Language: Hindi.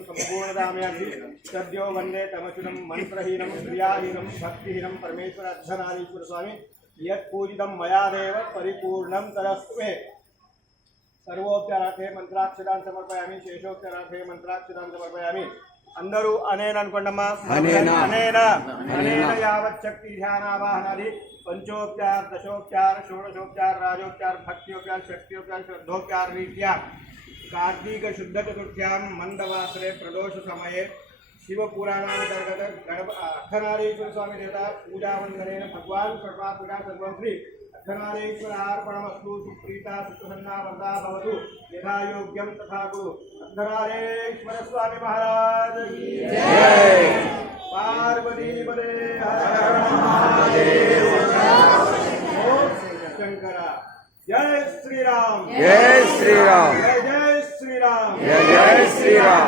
संपूर्णदामयामि सद्यो वन्दे तमचुनं मंत्रहीनं क्रियाहीनं भक्तिहीनं परमेश्वर अर्धनारीश्वर स्वामी यत्पूजितं मया देव परिपूर्णं तरस्तु मे। सर्वोपचारार्थे मंत्राक्षरान् समर्पयामि शेषोपचारार्थे मंत्राक्षरान् समर्पयामि। अंदरू अनेन अनुकोंडम्मा अनेन यावत् शक्ति ध्यानावाहनादि पंचोपचार दशोपचार षोडशोपचार राजोपचार भक्तियोपचार शक्तियोपचार श्रद्धोपचार रीत्या कार्तिक शुद्ध चतुर्थ्यां मंदवासरे प्रदोष समये शिवपुराणांतर्गत अर्धनारीश्वर स्वामी देवता पूजावंदनेन भगवान सर्वात्मका सर्वं श्री अर्धनारीश्वरार्पणमस्तु। सुप्रीता सुप्रसन्ना वरदा भवतु यथा योग्यं तथा कुरु। अर्धनारीश्वर स्वामी महाराज की जय। पार्वती पदे हर हर महादेव शंकरा। जय श्री राम, जय श्री राम, जय जय श्री राम, जय जय श्री राम।